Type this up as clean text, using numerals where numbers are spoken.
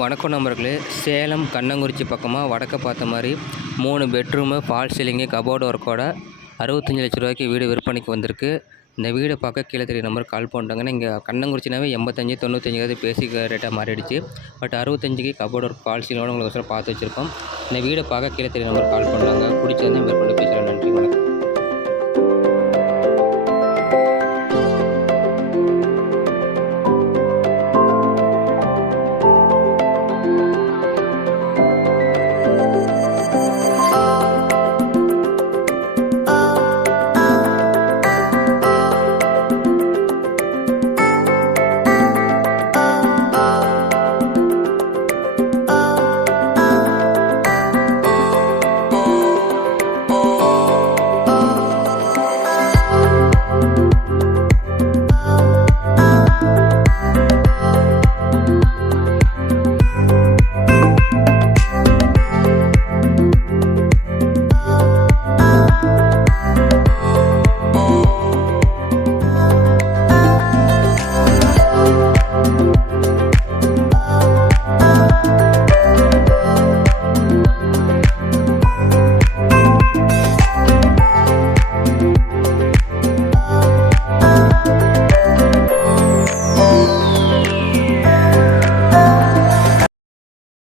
வணக்கம் நண்பர்களே. சேலம் கண்ணங்குறிச்சி பக்கமாக வடக்க பார்த்த மாதிரி 3 பெட்ரூமு, ஃபால் சீலிங்கு, கபோர்டு ஒர்க்கோட 65 லட்ச ரூபாய்க்கு வீடு விற்பனைக்கு வந்திருக்கு. இந்த வீடை பார்க்க கீழே தெரிய நம்பருக்கு கால் பண்ணுறாங்கன்னா, இங்கே கண்ணங்குறிச்சினாவே 85 95 பேசிக் ரேட்டாக மாறிடுச்சு. பட் 65க்கு கபோர்டு ஒர்க், ஃபால் சீலிங்கோட உங்களுக்கு பார்த்து வச்சுருக்கோம். இந்த வீடை பார்க்க கீழே தெரிய நம்பருக்கு கால் பண்ணுறாங்க. பிடிச்சிருந்தா மேற்கொண்டு பேச